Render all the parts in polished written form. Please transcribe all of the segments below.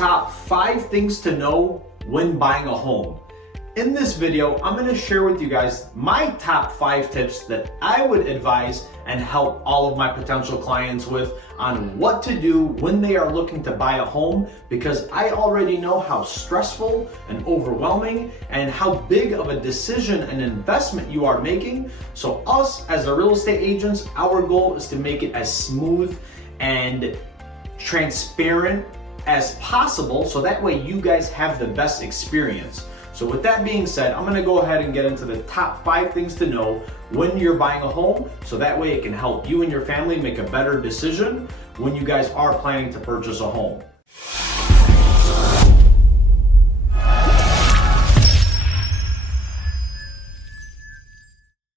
top 5 things to know when buying a home. In this video, I'm going to share with you guys my top 5 tips that I would advise and help all of my potential clients with on what to do when they are looking to buy a home, because I already know how stressful and overwhelming and how big of a decision and investment you are making. So us as the real estate agents, our goal is to make it as smooth and transparent as possible, so that way you guys have the best experience. So with that being said, I'm gonna go ahead and get into the top 5 things to know when you're buying a home, so that way it can help you and your family make a better decision when you guys are planning to purchase a home.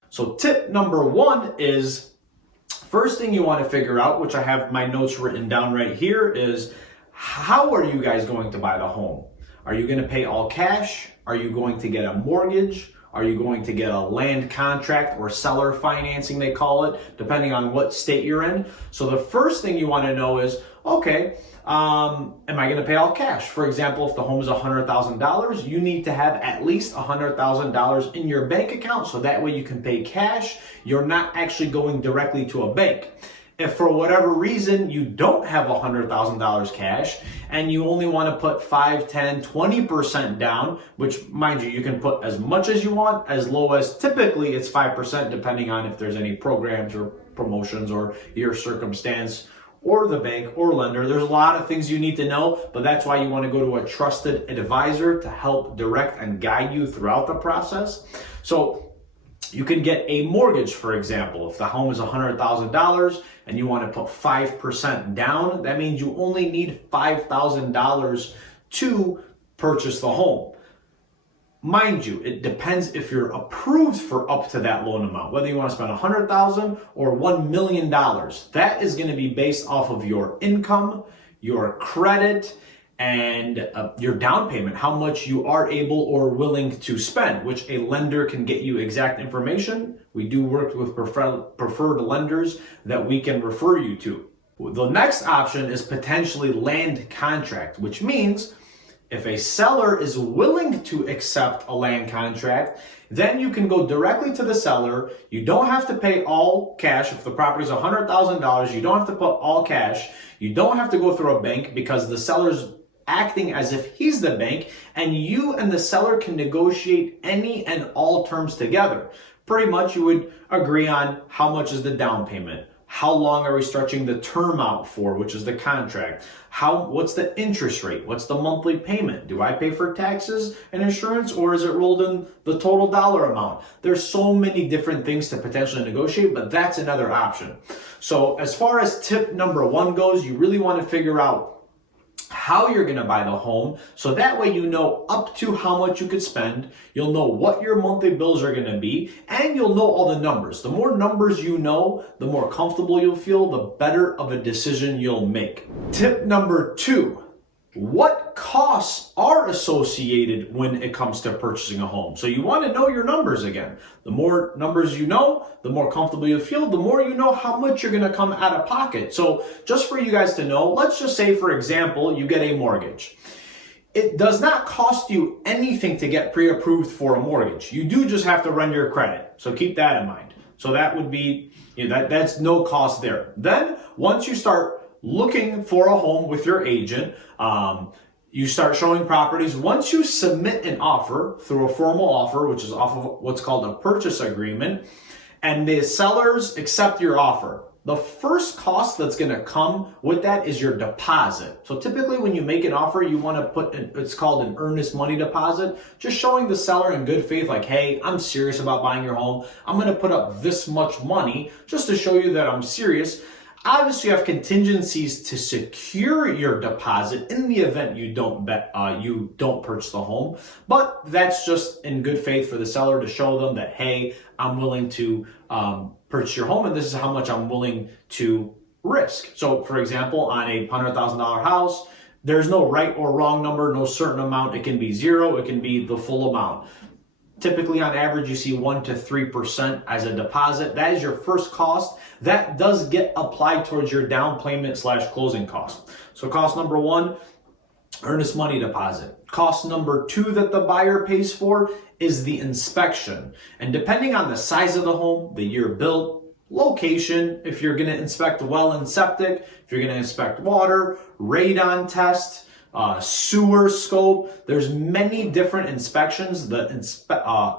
So tip number 1 is, first thing you want to figure out, which I have my notes written down right here, is how are you guys going to buy the home? Are you going to pay all cash? Are you going to get a mortgage? Are you going to get a land contract or seller financing, they call it, depending on what state you're in? So the first thing you want to know is, okay, am I going to pay all cash? For example, if the home is $100,000, you need to have at least $100,000 in your bank account, so that way you can pay cash. You're not actually going directly to a bank. If for whatever reason you don't have $100,000 cash and you only want to put 5, 10, 20% down, which mind you, you can put as much as you want, as low as typically it's 5%, depending on if there's any programs or promotions or your circumstance or the bank or lender. There's a lot of things you need to know, but that's why you want to go to a trusted advisor to help direct and guide you throughout the process. So you can get a mortgage, for example. If the home is $100,000 and you want to put 5% down, that means you only need $5,000 to purchase the home. Mind you, it depends if you're approved for up to that loan amount, whether you want to spend $100,000 or $1 million. That is going to be based off of your income, your credit, and your down payment, how much you are able or willing to spend, which a lender can get you exact information. We do work with preferred lenders that we can refer you to. The next option is potentially land contract, which means if a seller is willing to accept a land contract, then you can go directly to the seller. You don't have to pay all cash. If the property is $100,000, you don't have to put all cash. You don't have to go through a bank, because the seller's acting as if he's the bank, and you and the seller can negotiate any and all terms together. Pretty much you would agree on how much is the down payment, how long are we stretching the term out for, which is the contract, what's the interest rate, what's the monthly payment, do I pay for taxes and insurance, or is it rolled in the total dollar amount? There's so many different things to potentially negotiate, but that's another option. So as far as tip number 1 goes, you really want to figure out how you're going to buy the home, so that way you know up to how much you could spend, you'll know what your monthly bills are going to be, and you'll know all the numbers. The more numbers you know, the more comfortable you'll feel, the better of a decision you'll make. Tip number 2, what costs are associated when it comes to purchasing a home? So you want to know your numbers again. The more numbers you know, the more comfortable you feel, the more you know how much you're going to come out of pocket. So just for you guys to know, let's just say, for example, you get a mortgage. It does not cost you anything to get pre-approved for a mortgage. You do just have to run your credit. So keep that in mind. So that would be, that's no cost there. Then once you start looking for a home with your agent, you start showing properties. Once you submit an offer through a formal offer, which is off of what's called a purchase agreement, and the sellers accept your offer, the first cost that's going to come with that is your deposit. So typically when you make an offer, you want to put it's called an earnest money deposit, just showing the seller in good faith, like, hey, I'm serious about buying your home. I'm going to put up this much money just to show you that I'm serious. Obviously, you have contingencies to secure your deposit in the event you don't purchase the home, but that's just in good faith for the seller to show them that, hey, I'm willing to purchase your home, and this is how much I'm willing to risk. So, for example, on a $100,000 house, there's no right or wrong number, no certain amount. It can be 0, it can be the full amount. Typically, on average, you see 1 to 3% as a deposit. That is your first cost. That does get applied towards your down payment / closing cost. So cost number 1, Earnest money deposit. Cost number 2 that the buyer pays for is the inspection. And depending on the size of the home, the year built, location, if you're going to inspect well and septic, if you're going to inspect water, radon test, sewer scope, there's many different inspections. The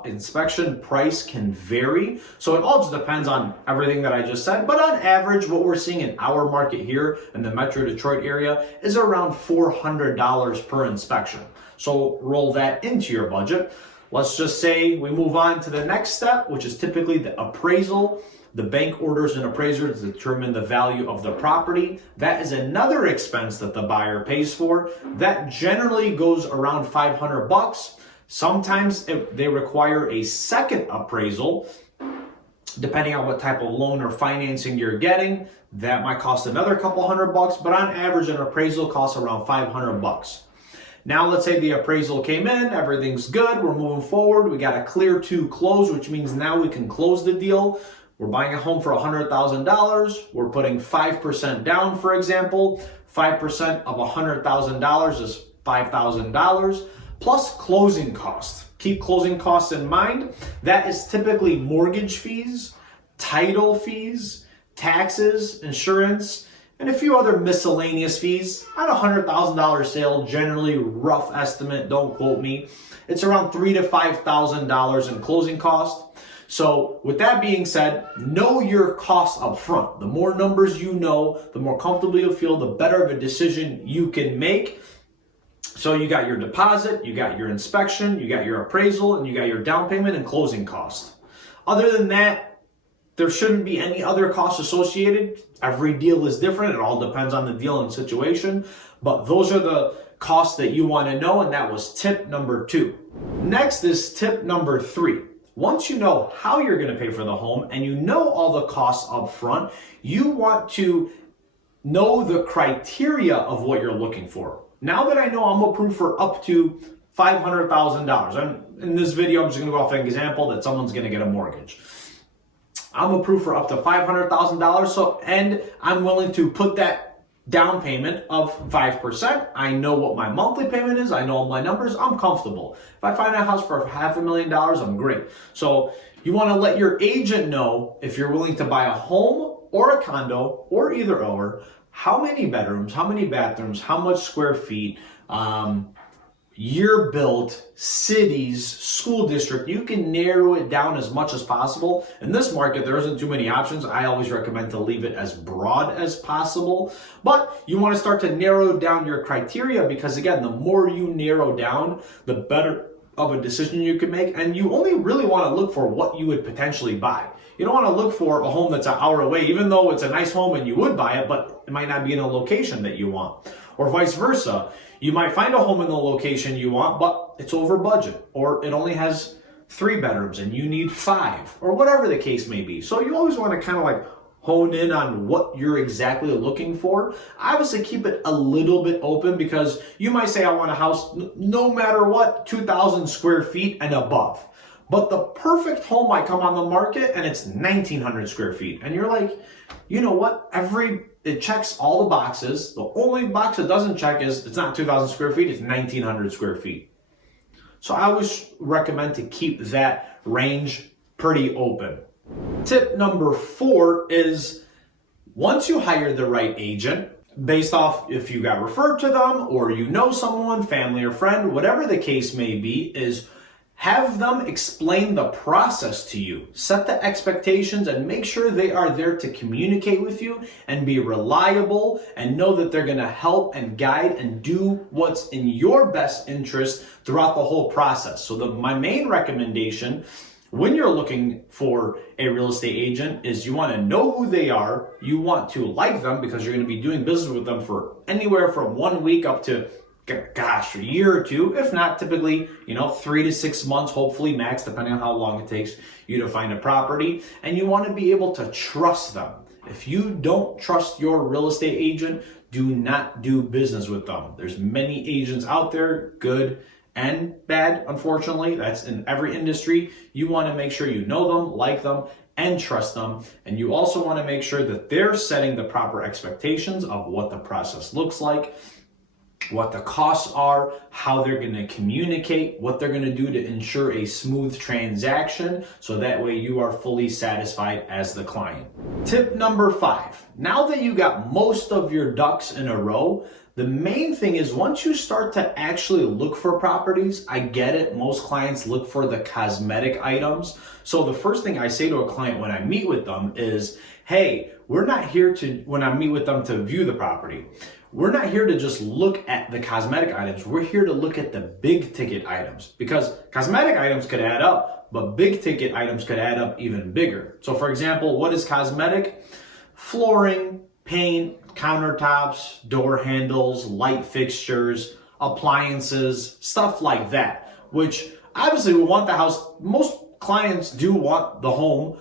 inspection price can vary. So it all just depends on everything that I just said. But on average, what we're seeing in our market here in the Metro Detroit area is around $400 per inspection. So roll that into your budget. Let's just say we move on to the next step, which is typically the appraisal. The bank orders an appraiser to determine the value of the property. That is another expense that the buyer pays for. That generally goes around $500. Sometimes they require a second appraisal, depending on what type of loan or financing you're getting. That might cost another couple $100, but on average, an appraisal costs around $500. Now, let's say the appraisal came in, everything's good, we're moving forward, we got a clear to close, which means now we can close the deal. We're buying a home for $100,000. We're putting 5% down, for example. 5% of $100,000 is $5,000 plus closing costs. Keep closing costs in mind. That is typically mortgage fees, title fees, taxes, insurance, and a few other miscellaneous fees. On a $100,000 sale, generally rough estimate, don't quote me, it's around $3,000 to $5,000 in closing costs. So with that being said, know your costs up front. The more numbers you know, the more comfortable you'll feel, the better of a decision you can make. So you got your deposit, you got your inspection, you got your appraisal, and you got your down payment and closing cost. Other than that, there shouldn't be any other costs associated. Every deal is different. It all depends on the deal and situation. But those are the costs that you want to know, and that was tip number 2. Next is tip number 3. Once you know how you're going to pay for the home and you know all the costs up front, you want to know the criteria of what you're looking for. Now that I know I'm approved for up to $500,000, and in this video I'm just going to go off an example that someone's going to get a mortgage. I'm approved for up to $500,000, and I'm willing to put that down payment of 5%. I know what my monthly payment is. I know all my numbers. I'm comfortable. If I find a house for $500,000, I'm great. So you want to let your agent know if you're willing to buy a home or a condo or either or, how many bedrooms, how many bathrooms, how much square feet, year built, cities, school district. You can narrow it down as much as possible. In this market, there isn't too many options. I always recommend to leave it as broad as possible. But you want to start to narrow down your criteria because, again, the more you narrow down, the better of a decision you can make. And you only really want to look for what you would potentially buy. You don't want to look for a home that's an hour away, even though it's a nice home and you would buy it, but it might not be in a location that you want. Or vice versa. You might find a home in the location you want, but it's over budget, or it only has 3 bedrooms and you need 5, or whatever the case may be. So you always want to kind of like hone in on what you're exactly looking for. Obviously keep it a little bit open because you might say, I want a house no matter what, 2,000 square feet and above. But the perfect home might come on the market and it's 1,900 square feet. And you're like, you know what? It checks all the boxes. The only box it doesn't check is it's not 2,000 square feet, it's 1,900 square feet. So I always recommend to keep that range pretty open. Tip number 4 is once you hire the right agent, based off if you got referred to them or you know someone, family or friend, whatever the case may be, is have them explain the process to you. Set the expectations and make sure they are there to communicate with you and be reliable and know that they're going to help and guide and do what's in your best interest throughout the whole process. So my main recommendation when you're looking for a real estate agent is you want to know who they are. You want to like them because you're going to be doing business with them for anywhere from 1 week up to a year or 2, if not typically, 3 to 6 months, hopefully max, depending on how long it takes you to find a property. And you want to be able to trust them. If you don't trust your real estate agent, do not do business with them. There's many agents out there, good and bad, unfortunately. That's in every industry. You want to make sure you know them, like them, and trust them. And you also want to make sure that they're setting the proper expectations of what the process looks like. what the costs are, how they're going to communicate, what they're going to do to ensure a smooth transaction, so that way you are fully satisfied as the client. Tip number 5. Now that you got most of your ducks in a row, the main thing is once you start to actually look for properties, I get it, most clients look for the cosmetic items. So the first thing I say to a client when I meet with them is, hey, we're not here to, when I meet with them to view the property, we're not here to just look at the cosmetic items. We're here to look at the big ticket items, because cosmetic items could add up, but big ticket items could add up even bigger. So for example, what is cosmetic? Flooring, paint, countertops, door handles, light fixtures, appliances, stuff like that, which obviously we want the house. Most clients do want the home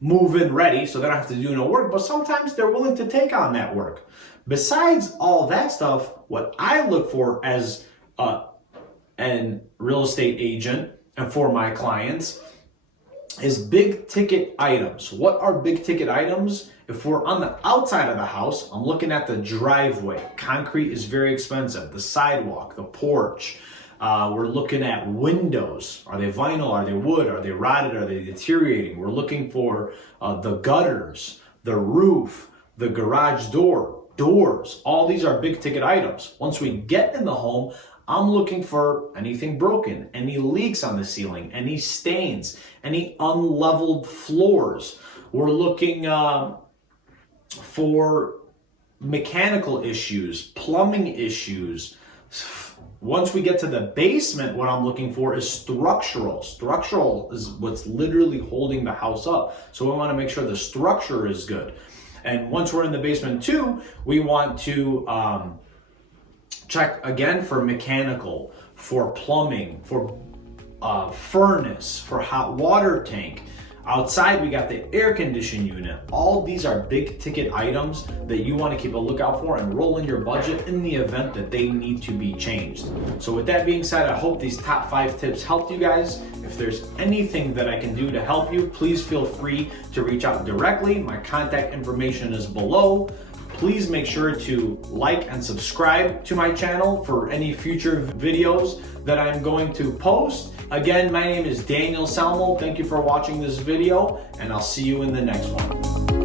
move-in ready so they don't have to do no work, but sometimes they're willing to take on that work. Besides all that stuff, what I look for as an real estate agent and for my clients is big ticket items. What are big ticket items? If we're on the outside of the house, I'm looking at the driveway. Concrete is very expensive. The sidewalk, the porch. We're looking at windows. Are they vinyl? Are they wood? Are they rotted? Are they deteriorating? We're looking for the gutters, the roof, the garage door, doors. All these are big ticket items. Once we get in the home, I'm looking for anything broken, any leaks on the ceiling, any stains, any unleveled floors. We're looking for mechanical issues, plumbing issues. Once we get to the basement, what I'm looking for is structural. Structural is what's literally holding the house up. So we want to make sure the structure is good. And once we're in the basement too, we want to check again for mechanical, for plumbing, for furnace, for hot water tank. Outside, we got the air conditioning unit. All these are big ticket items that you want to keep a lookout for and roll in your budget in the event that they need to be changed. So with that being said, I hope these top 5 tips helped you guys. If there's anything that I can do to help you, please feel free to reach out directly. My contact information is below. Please make sure to like and subscribe to my channel for any future videos that I'm going to post. Again, my name is Daniel Salmo. Thank you for watching this video, and I'll see you in the next one.